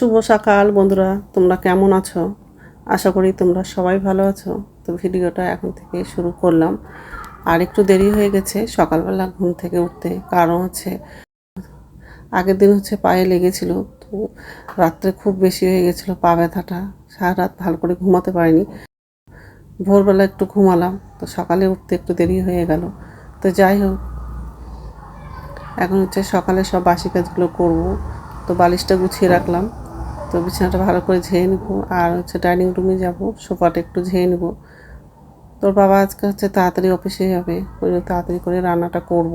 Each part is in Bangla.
শুভ সকাল বন্ধুরা, তোমরা কেমন আছো? আশা করি তোমরা সবাই ভালো আছো। তো ভিডিওটা এখন থেকে শুরু করলাম। আর একটু দেরি হয়ে গেছে সকালবেলা ঘুম থেকে উঠতে, কারণ আগের দিন পায়ে লেগেছিল। তো রাত্রে খুব বেশি হয়ে গেছিলো পা ব্যথাটা, সারা রাত ভালো করে ঘুমাতে পারিনি। ভোরবেলা একটু ঘুমালাম, তো সকালে উঠতে একটু দেরি হয়ে গেল। তো যাই হোক, এখন সকালে সব বাসি কাজগুলো করব। তো বালিশটা গুছিয়ে রাখলাম, তো বিছানাটা ভালো করে ঝেড়ে নেব। আর ডাইনিং রুমে যাব, সোফাটা একটু ঝেড়ে নেব। তোর বাবা আজকে তাড়াতাড়ি অফিসে যাবে, ওই জন্য তাড়াতাড়ি করে রান্নাটা করব।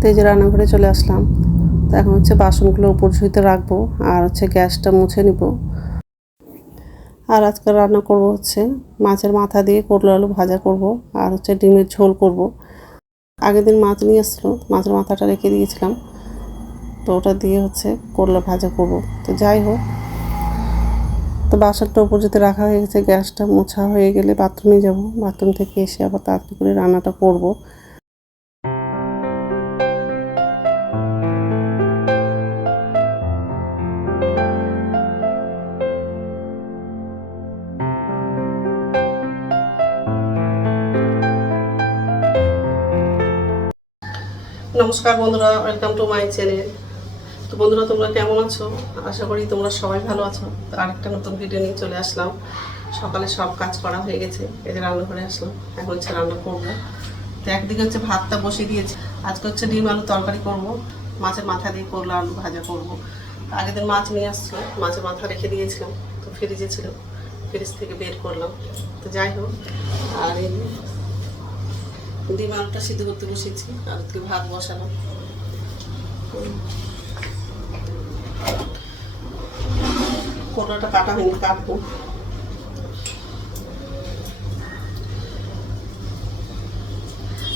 তো এই যে রান্নাঘরে চলে আসলাম। তো এখন বাসনগুলো উপর ঝুঁইতে রাখবো, আর গ্যাসটা মুছে নিব। আর আজকে রান্না করব মাছের মাথা দিয়ে করলা আলু ভাজা করব, আর ডিমের ঝোল করব। আগের দিন মাছ নিয়ে আসছিলো, মাছের মাথাটা রেখে দিয়েছিলাম, তো ওটা দিয়ে করলা ভাজা করব। তো যাই হোক, তো বাসনটা উপর যেতে রাখা হয়ে গেছে, গ্যাসটা মোছা হয়ে গেলে বাথরুমে যাব। বাথরুম থেকে এসে আবার তাড়াতাড়ি করে রান্নাটা করব। নমস্কার বন্ধুরা, ওয়েলকাম টু মাই চ্যানেল। তো বন্ধুরা, তোমরা কেমন আছো? আশা করি তোমরা সবাই ভালো আছো। তো আরেকটা নতুন ভিডিও নিয়ে চলে আসলাম। সকালে সব কাজ করা হয়ে গেছে, এই যে রান্নাঘরে আসলাম। এখন রান্না করবো। তো একদিকে ভাতটা বসিয়ে দিয়েছি। আজকে ডিম আলু তরকারি করব, মাছের মাথা দিয়ে করলা আলু ভাজা করব। আগের দিন মাছ নিয়ে আসছিলো, মাছের মাথা রেখে দিয়েছিলাম, তো ফ্রিজে ছিল, ফ্রিজ থেকে বের করলাম। তো যাই হোক, আর এই ডিম আলুটা সিদ্ধ করতে বসেছি, আর ভাত বসালাম। করলাটা কাটা হয়নি, কাটবো।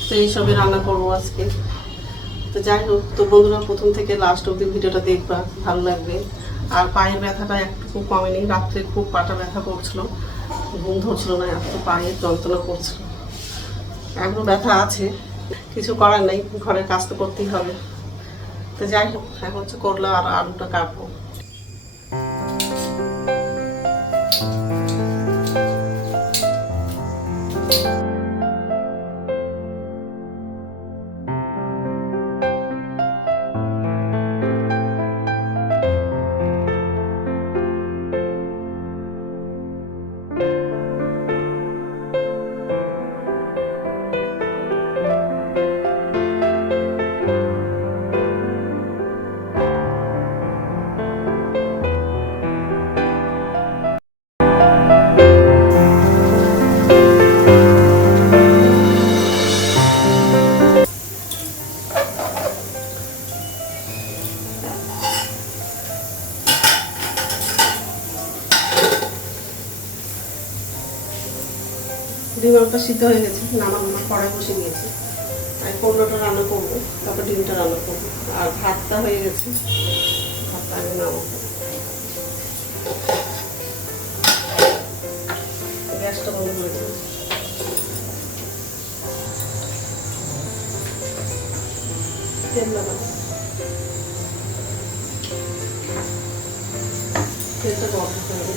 তো এইসবই রান্না করবো আজকে। তো যাই হোক, তো বন্ধুরা প্রথম থেকে লাস্ট অবধি ভিডিওটা দেখবা, ভালো লাগবে। আর পায়ের ব্যথাটা একটু কমেনি, রাত্রে খুব পাটা ব্যথা করছিল, ঘুম ধরছিল না, এত পায়ের যন্ত্রণা করছিল। এখনো ব্যথা আছে, কিছু করার নেই, ঘরের কাজ তো করতেই হবে। তো যাই হোক, এখন করলা আর আলুটা কাটবো। ডিম আলুটা সিদ্ধ হয়ে গেছে, নামানো কড়াই বসে নিয়েছি। আর করলাটা রান্না করবো, তারপর ডিমটা রান্না করবো। আর ভাতটা হয়ে গেছে, ভাতটা আগে নামাবো। গ্যাসটা বন্ধ করে দেবো। তেল লাগাবো, তেলটা গরম করে দেবো।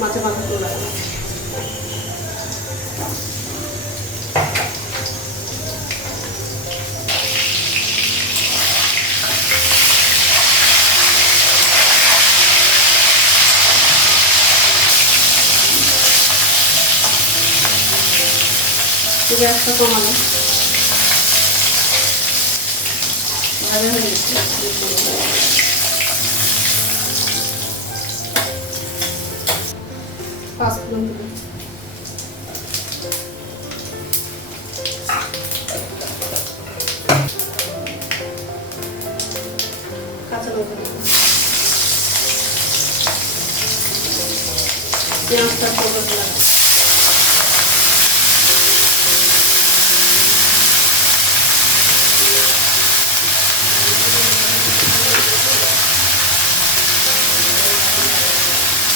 মাছের মাথাগুলো লাগাবো। গ্যাসটা কমানো, ভাজা হয়ে গেছে। পাঁচফোড়ন দিলাম, কাঁচা লঙ্কা দিলাম, পেঁয়াজটা পোড়া দিলাম,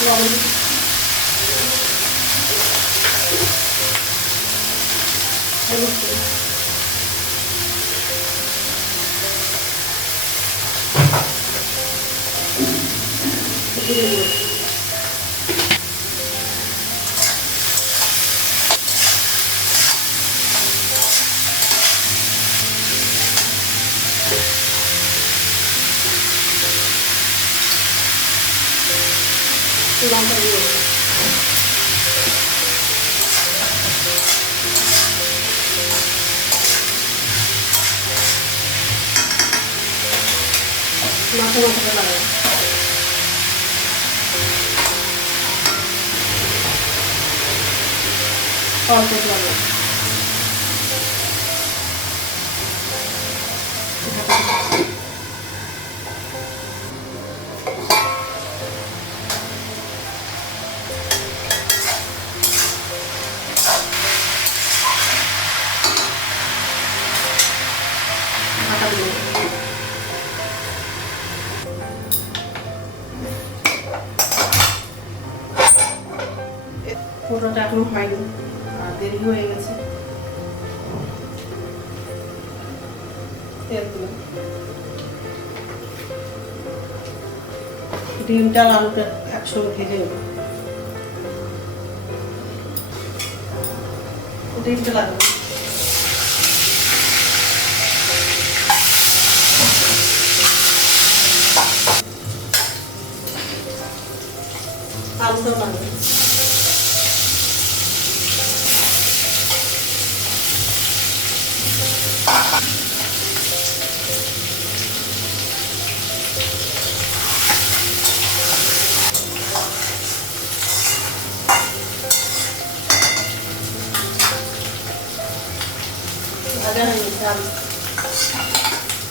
লবণ, হলুদ দিলাম, জিরে দিলাম, লঙ্কা দিয়ে দিলাম, মাথা মাথাটা লাগালাম, অল্প লাগালাম, ঢাকা দিয়ে পুরোটা এখনো হয়নি আর দেরি হয়ে গেছে। তেল দিলাম, ডিমটা আর আলুটা একসঙ্গে ভেজে নেব, ডিমটা লাগাবো, আলুটাও লাগাবো, ভাজা হয়ে গেছে আলু,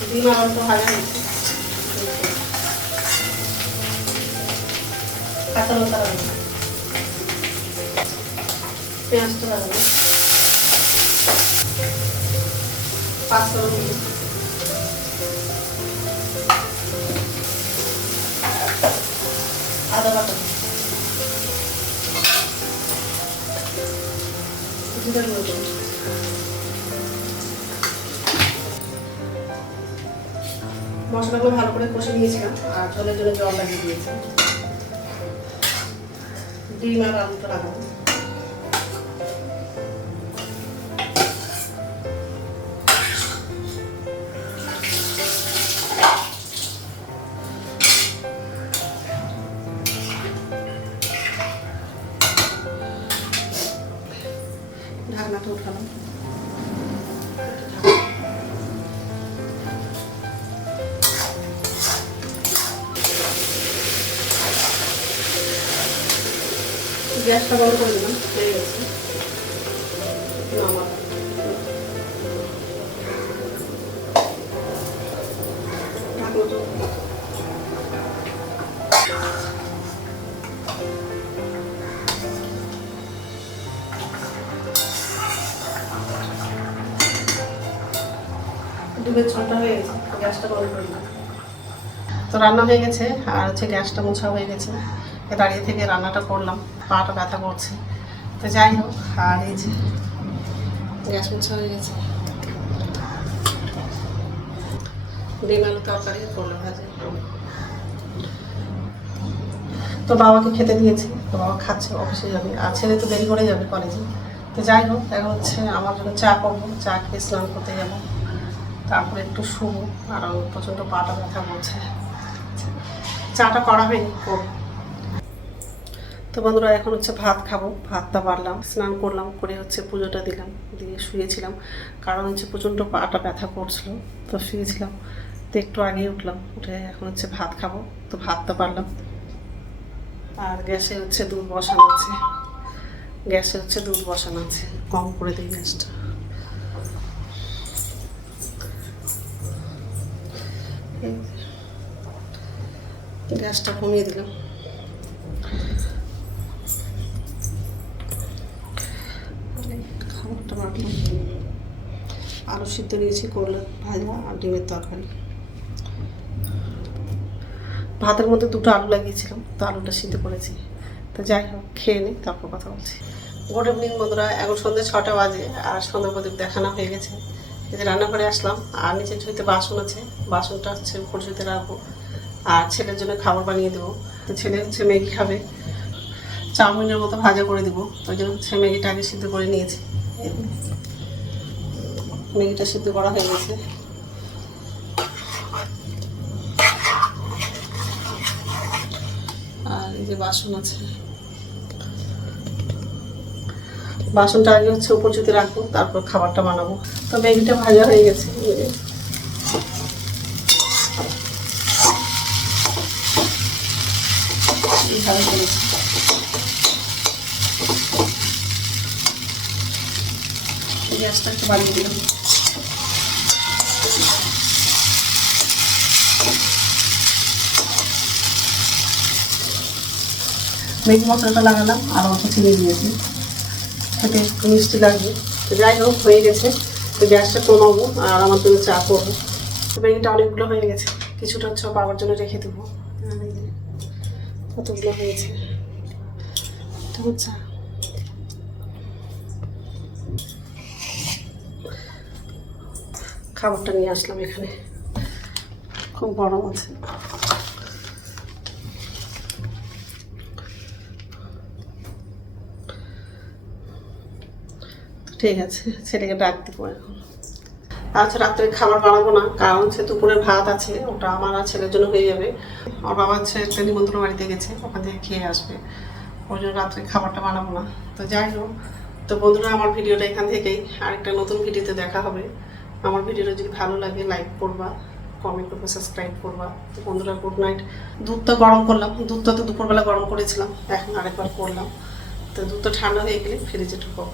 ডিম আলুটা ভাজা হয়ে গেছে। কাঁচা লঙ্কা লাগাবো, পেঁয়াজটা লাগাবো, পাঁচফোড়ন দিলাম, আদা বাটা, জিরে গুঁড়ো দিলাম, মশলাগুলো ভালো করে কষে নিয়েছিলাম আর ঝোলের জন্য জল লাগিয়ে দিয়েছি। ডিম আর আলুটা লাগাবো, ঢাকনাটা উঠালাম, গ্যাসটা বন্ধ করে দিলাম, হয়ে গেছে। নামাবো, ঢাকনাটা ডিমের ঝোলটা হয়ে গেছে, গ্যাসটা বন্ধ করে দিলাম। তো রান্না হয়ে গেছে আর হচ্ছে গ্যাসটা মোছা হয়ে গেছে, দাঁড়িয়ে থেকে রান্নাটা করলাম, পাটা ব্যথা করছে। তো যাই হোক, আর এই যে গ্যাস মোছা হয়ে গেছে, ডিম আলু তরকারি করলাম ভাজে। তো বাবাকে খেতে দিয়েছি, তো বাবা খাচ্ছে, অফিসে যাবে আর ছেলে তো দেরি করে যাবে কলেজে। তো যাই হোক, এখন হচ্ছে আমার জন্য চা করবো, চা খেয়ে স্নান করতে যাবো, তারপরে একটু শুবো, আর প্রচণ্ড পাটা ব্যথা করছে। চাটা করা হয়নি, করবো। তো তো বন্ধুরা এখন হচ্ছে ভাত খাবো, ভাতটা বাড়লাম, স্নান করলাম, করে হচ্ছে পুজোটা দিলাম, দিয়ে শুয়েছিলাম। কারণ হচ্ছে প্রচণ্ড পাটা ব্যথা করছিল, তো শুয়েছিলাম। তো একটু আগেই উঠলাম, উঠে এখন হচ্ছে ভাত খাবো। তো ভাতটা বাড়লাম, আর গ্যাসে হচ্ছে দুধ বসানো আছে, কম করে দিই গ্যাসটা। গ্যাসটা কমিয়ে দিলাম। খাবারটা বাড়লাম, আলু সিদ্ধ দিয়েছি, করলা ভাজা আর ডিমের তরকারি। ভাতের মধ্যে দুটো আলু লাগিয়েছিলাম, তো আলুটা সিদ্ধ করেছি। তো যাই হোক, খেয়ে নিই, তারপর কথা বলছি। গুড ইভিনিং বন্ধুরা, এখন সন্ধ্যে 6টা বাজে, আর সন্ধ্যা প্রদীপ দেখানো হয়ে গেছে। এই যে রান্নাঘরে আসলাম, আর নিচে ঝুঁইতে বাসন আছে, বাসনটা হচ্ছে উপর ঝুঁইতে রাখবো, আর ছেলের জন্য খাবার বানিয়ে দেবো। তো ছেলে হচ্ছে ম্যাগি খাবে, চাউমিনের মতো ভাজা করে দেবো। ওই জন্য হচ্ছে ম্যাগিটা আগে সিদ্ধ করে নিয়েছি। ম্যাগিটা সিদ্ধ করা হয়ে গেছে। আর এই যে বাসন আছে, বাসনটা আগে হচ্ছে উপর চুতে রাখবো, তারপর খাবারটা বানাবো। তো ম্যাগিটা ভাজা হয়ে গেছে। গ্যাসটা একটু বাড়িয়ে দিলাম। ম্যাগি মশলাটা লাগালাম, আর অল্প চিনি দিয়েছি, খেতে একটু মিষ্টি লাগবে। তো যাই হোক, হয়ে গেছে। তো গ্যাসটা কমাবো, আর আমার জন্য চা করবো। তো ম্যাগিটা অনেকগুলো হয়ে গেছে, কিছুটা হচ্ছে বাবার জন্য রেখে দেবো। কতগুলো হয়েছে, চা। খাবারটা নিয়ে আসলাম এখানে, খুব গরম আছে। ঠিক আছে, ছেলেকে ডাক দিব এখন। আচ্ছা, রাত্রে খাবার বানাবো না, কারণ হচ্ছে দুপুরে ভাত আছে, ওটা আমার আর ছেলের জন্য হয়ে যাবে। ওর বাবা হচ্ছে একটা নিমন্ত্রণ বাড়িতে গেছে, ওখান থেকে খেয়ে আসবে, ওই জন্য রাত্রে খাবারটা বানাবো না। তো যাই হোক, তো বন্ধুরা, আমার ভিডিওটা এখান থেকেই, আরেকটা নতুন ভিডিওতে দেখা হবে। আমার ভিডিওটা যদি ভালো লাগে লাইক করবা, কমেন্ট করবা, সাবস্ক্রাইব করবা। তো বন্ধুরা, গুড নাইট। দুধটা গরম করলাম, দুধটা তো দুপুরবেলা গরম করেছিলাম, এখন আরেকবার করলাম। তো দুধটা ঠান্ডা হয়ে গেলে ফ্রিজে ঢুকাবো।